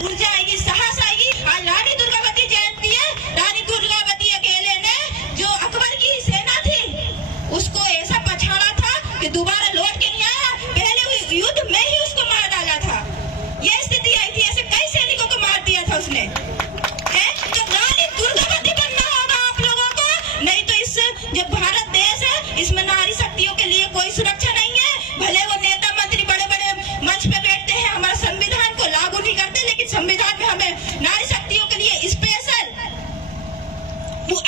ऊर्जा आएगी, साहस आएगी। आज रानी दुर्गावती जयंती है। रानी दुर्गावती अकेले ने जो अकबर की सेना थी उसको ऐसा पछाड़ा था कि दोबारा लौट के नहीं आया। पहले युद्ध में ही उसको मार डाला था। ये स्थिति आई थी, ऐसे कई सैनिकों को मार दिया था उसने। तो रानी दुर्गावती बनना होगा आप लोगों को, नहीं तो इस जो भारत देश है इसमें नारी शक्तियों के लिए कोई सुरक्षा नहीं है। भले वो नेता मंत्री बड़े बड़े मंच पे बैठते हैं, हमारा संविधान को लागू नहीं करते, लेकिन संविधान में हमें नारी शक्तियों के लिए स्पेशल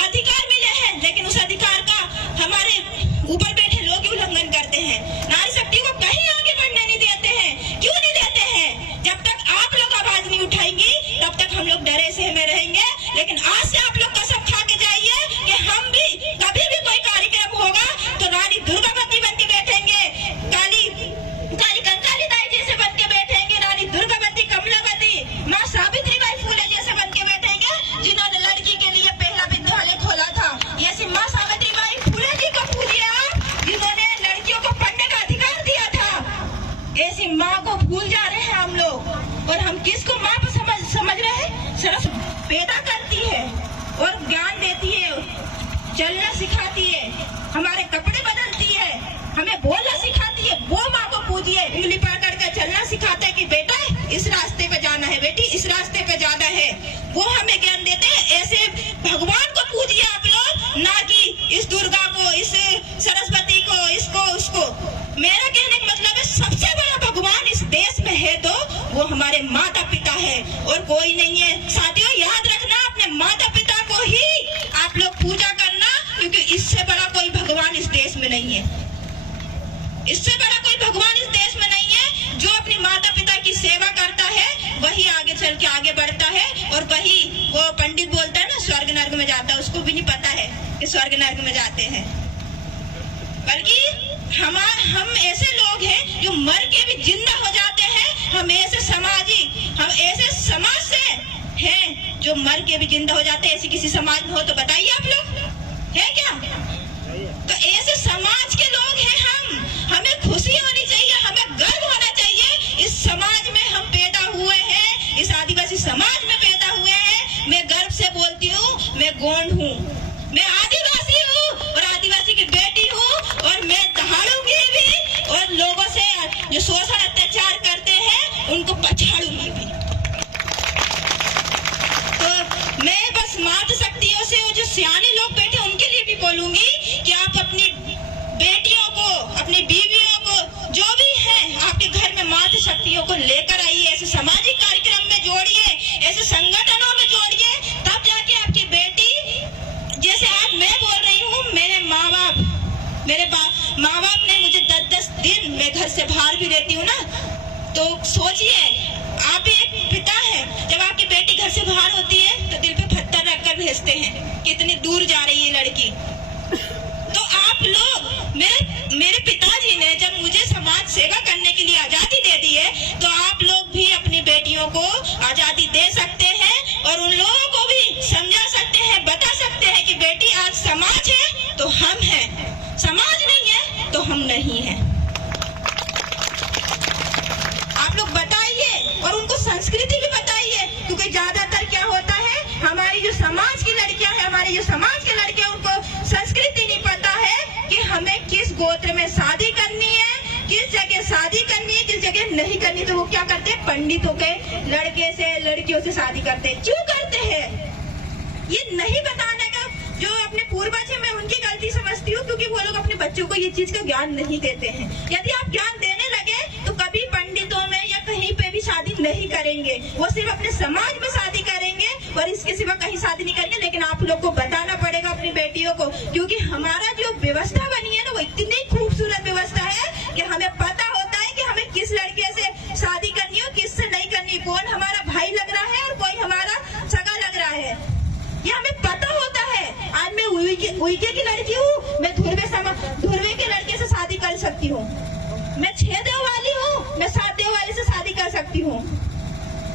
अधिकार मिले हैं, लेकिन उस अधिकार का हमारे ऊपर बैठे लोग ही उल्लंघन करते हैं। नारी शक्ति को कहीं आगे बढ़ने नहीं देते हैं। क्यों नहीं देते हैं? जब तक आप लोग आवाज नहीं उठाएंगी तब तक हम लोग डरे से में रहेंगे। लेकिन आज से आप लोग कसम खा के जाइए कि हम भी कभी भी कोई कार्यक्रम होगा तो रानी दुर्गावती बन के बैठेंगे, काली कंकाली दाई जैसे बन के बैठेंगे, रानी दुर्गावती, कमलावती, माँ सावित्रीबाई फुले जैसे बन के बैठेंगे, जिन्होंने लड़की के लिए पहला विद्यालय खोला था। ऐसी माँ सावित्रीबाई फुले जी को पूजिए आप, जिन्होंने लड़कियों को पढ़ने का अधिकार दिया था। ऐसी माँ को भूल जा रहे हैं हम लोग। और हम किसको माँ पर समझ रहे हैं? सिर्फ पैदा करती है और ज्ञान देती है, चलना सिखाती है, हमारे कपड़े बदलती है, हमें बोलना सिखाती है। वो माँ को पूजिए, उंगली पकड़ कर चलना सिखाता है कि बेटा इस रास्ते पे जाना है, बेटी इस रास्ते पे जाना है। वो हमें ज्ञान देते हैं। ऐसे भगवान को पूजिए आप लोग, ना कि इस दुर्गा को, इस सरस्वती को, इसको उसको। मेरा कहने का मतलब है सबसे बड़ा भगवान इस देश में है तो वो हमारे माता पिता है और कोई नहीं है। साथियों याद रखना, अपने माता पिता को ही आप लोग पूजा करना, क्योंकि इससे बड़ा कोई भगवान इस देश में नहीं है। इससे बड़ा कोई भगवान इस देश में नहीं है। जो अपनी माता पिता की सेवा करता है वही आगे चल के आगे बढ़ता है, और वही वो पंडित बोलता है ना स्वर्ग नर्क में जाता है, उसको भी नहीं पता है कि स्वर्ग नर्क में जाते हैं। बल्कि हम ऐसे लोग हैं जो मर के भी जिंदा हो जाते हैं। हम ऐसे समाज से हैं जो मर के भी जिंदा हो जाते हैं। ऐसी किसी समाज में हो तो बताइए आप लोग, है क्या? तो ऐसे समाज के लोग हैं हम। हमें खुशी होनी चाहिए, हमें गर्व होना चाहिए। इस समाज में हम पैदा हुए हैं, इस आदिवासी समाज में पैदा हुए हैं। मैं गर्व से बोलती हूँ, मैं गोंड हूँ, मैं आदिवासी हूँ और आदिवासी की बेटी हूँ, और मैं दहाड़ूंगी भी, और लोगों से जो शोषण अत्याचार करते हैं उनको पछाड़ूंगी भी। तो मैं बस मातृ शक्तियों से, वो जो सियाने लोग बैठे उनके लिए भी बोलूंगी कि आप अपनी बेटियों को, अपनी बीवियों को, जो भी है आपके घर में मातृ शक्तियों को लेकर आइए। ऐसे सामाजिक कार्यक्रम में जोड़िए, ऐसे संगठनों में जोड़िए, तब जाके आपकी बेटी, जैसे आज मैं बोल रही हूँ, मेरे माँ बाप ने मुझे 10-10 दिन मैं घर से बाहर भी रहती हूँ ना, तो सोचिए आप भी एक पिता है। जब आपकी बेटी घर से बाहर होती है तो दिल पे पत्थर रखकर भेजते हैं, कितनी दूर जा रही है लड़की। तो आप लोग, मेरे पिताजी ने जब मुझे समाज सेवा करने के लिए आजादी दे दी है, तो आप लोग भी अपनी बेटियों को आजादी दे सकते हैं और उन लोगों को भी समझा सकते हैं, बता सकते हैं कि बेटी आज समाज है तो हम हैं, समाज नहीं है तो हम नहीं हैं। आप लोग बताइए और उनको संस्कृति भी बताइए, क्योंकि ज्यादातर क्या होता है, हमारी जो समाज की लड़कियां हैं, हमारे जो समाज के लड़के हैं, उनको संस्कृति नहीं पता है कि हमें किस गोत्र में शादी करनी है, किस जगह शादी करनी है, किस जगह नहीं करनी। तो वो क्या करते हैं, पंडितों के लड़के से, लड़कियों से शादी करते हैं। क्यों करते हैं? ये नहीं बताने का जो अपने पूर्वज है, मैं उनकी गलती समझती हूँ, क्योंकि वो लोग अपने बच्चों को ये चीज का ज्ञान नहीं देते हैं। यदि आप ज्ञान देने लगे तो कभी पंडितों में या कहीं पे भी शादी नहीं करेंगे, वो सिर्फ अपने समाज में शादी करेंगे और इसके सिवा कहीं शादी नहीं करेंगे। लेकिन आप लोग को बताना पड़ेगा अपनी बेटियों को, क्योंकि हमारा जो व्यवस्था बनी है ना, वो इतनी खूबसूरत व्यवस्था है कि हमें पता होता है कि हमें किस लड़के से शादी करनी है, किससे नहीं करनी, कौन हमारा भाई लग रहा है और कोई हमारा सगा लग रहा है, ये हमें पता होता है। आज मैं उइके की लड़की हूँ, मैं धुर्वे के लड़के से शादी कर सकती हूँ। मैं 6 देव वाली हूँ, मैं 7 देव वाले से शादी कर सकती हूँ।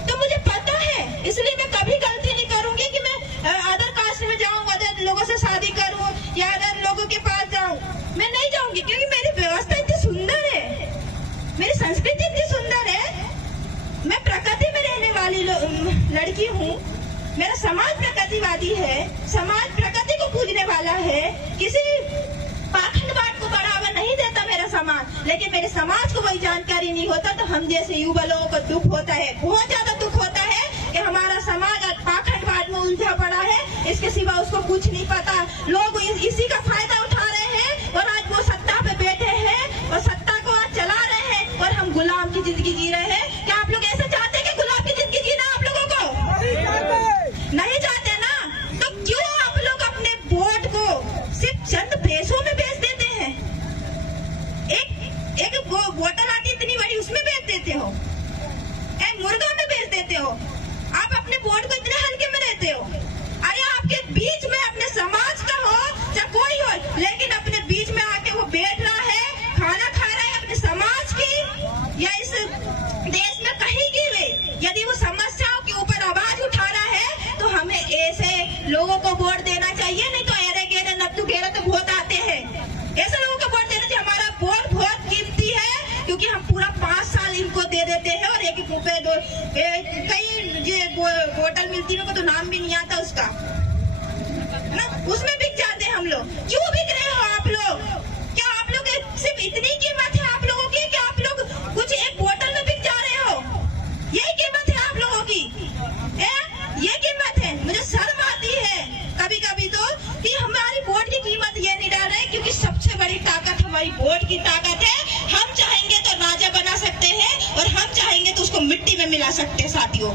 तो मुझे पता है, इसलिए मैं कभी गलती नहीं करूंगी कि मैं अदर कास्ट में जाऊँ, अदर लोगों से शादी करूँ या अदर लोगों के पास जाऊँ। मैं नहीं जाऊंगी, क्योंकि मेरी व्यवस्था इतनी सुंदर है, मेरी संस्कृति इतनी सुंदर है। मैं प्रकृति में रहने वाली लड़की हूँ, मेरा समाज प्रगतिवादी है, समाज प्रगति को पूजने वाला है, किसी पाखंडवाद को बढ़ावा नहीं देता मेरा समाज। लेकिन मेरे समाज को वही जानकारी नहीं होता, तो हम जैसे युवा लोगों को दुख होता है, बहुत ज्यादा दुख होता है कि हमारा समाज आज पाखंडवाद में उलझा पड़ा है, इसके सिवा उसको कुछ नहीं पता। लोग इसी का फायदा उठा रहे हैं और आज वो सत्ता पे बैठे हैं और सत्ता को आज चला रहे हैं और हम गुलाम की जिंदगी जी रहे हैं। क्या आप लोग ऐसे चाहते हैं कि गुलाम की जिंदगी जीना आप लोगों को नहीं चाहते ना? तो क्यों आप लोग अपने वोट को सिर्फ चंद पैसों में बेच देते हैं? एक बोतल आती इतनी बड़ी, उसमें बेच देते हो, एक मुर्गा में बेच देते हो। आप अपने वोट को इतने हल्के में लेते हो। अरे आपके बीच में अपने समाज का हो चाहे कोई हो, लेकिन अपने बीच में आके वो बैठ रहा है, खाना खा रहा है अपने समाज की या इस देश में कहीं की भी यदि वो समस्याओं के ऊपर आवाज उठा रहा है, तो हमें ऐसे लोगों को वोट देना चाहिए। नहीं तो एरे गेरे नत्थु गेरे तो बहुत आते हैं, ऐसे लोगों को वोट देना चाहिए। हमारा वोट बहुत कीमती है, क्योंकि हम पूरा 5 साल इनको दे देते हैं और 1-1 रुपए दो कई ये बोतल मिलती है, मेरे को तो नाम भी नहीं आता उसका ना, उसमें बिक जाते हैं हम लोग। क्यों बिक रहे हो आप लोग? क्या आप लोग सिर्फ इतनी कीमत है आप लोगों की कि आप लोग कुछ एक बोतल में बिक जा रहे हो? यही कीमत है आप लोगों की? ये कीमत है? मुझे शर्म आती है कभी कभी तो कि हमारी वोट की कीमत ये नहीं डाल रहे, क्योंकि सबसे बड़ी ताकत हमारी वोट की ताकत है। हम चाहेंगे तो राजा बना सकते हैं और हम चाहेंगे तो उसको मिट्टी में मिला सकते हैं। साथियों,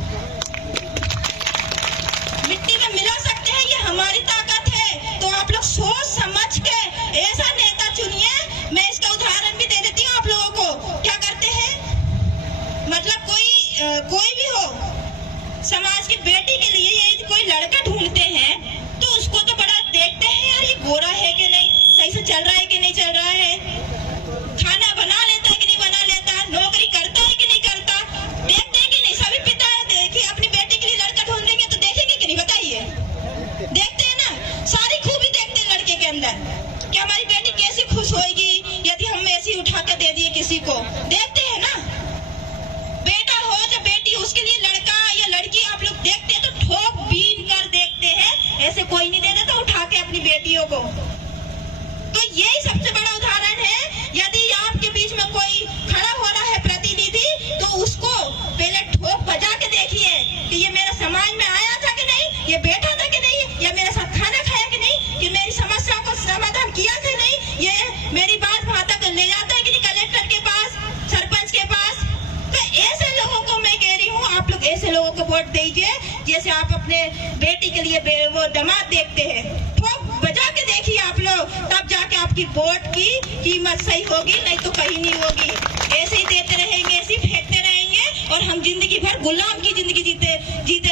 मिट्टी में मिला सकते हैं, ये हमारी ताकत है। तो आप लोग सोच समझ के ऐसा नेता चुनिए। मैं इसका उदाहरण भी दे देती हूँ आप लोगों को। क्या करते हैं, मतलब कोई भी हो, समाज की बेटी के लिए ये कोई लड़का ढूंढते हैं तो उसको तो बड़ा देखते हैं, यार ये गोरा है कि नहीं, सही से चल रहा है कि नहीं चल रहा है, खाना बना लेता है कि नहीं बना लेता, नौकरी करता है कि नहीं करता, देखते हैं कि नहीं। सभी पिता देखिए अपनी बेटी के लिए लड़का ढूंढेंगे तो देखेंगे कि नहीं, बताइए? देखते हैं ना, सारी खूबी देखते हैं लड़के के अंदर कि हमारी बेटी कैसी खुश होगी यदि हम ऐसी उठा के दे दिए किसी को। देखते हैं ना, बेटा हो या बेटी, उसके लिए लड़का या लड़की आप लोग देखते हैं तो ठोक बीन कर देखते हैं, ऐसे कोई नहीं दे देता उठा के अपनी बेटियों को। तो यही सबसे बड़ा उदाहरण है। यदि आपके बीच में कोई खड़ा हो रहा है प्रतिनिधि, तो उसको पहले ठोक बजा के देखिए कि ये मेरे समाज में आया था कि नहीं, ये बैठा था कि नहीं, या मेरे साथ खाना खाया कि नहीं, ये मेरी समस्या को समाधान किया कि नहीं, ये मेरी बात वहां तक ले जाता है कि नहीं, कलेक्टर के पास, सरपंच के पास। तो ऐसे लोगों को मैं कह रही हूँ, आप लोग ऐसे लोगों को वोट दीजिए जैसे आप अपने बेटी के लिए वो दामाद देखते हैं। ठोक बजा के देखिए आप लोग, तब जाके आपकी वोट की कीमत सही होगी, नहीं तो कहीं नहीं होगी। ऐसे ही देते रहेंगे, ऐसे ही फेंकते रहेंगे और हम जिंदगी भर गुलाम की जिंदगी जीते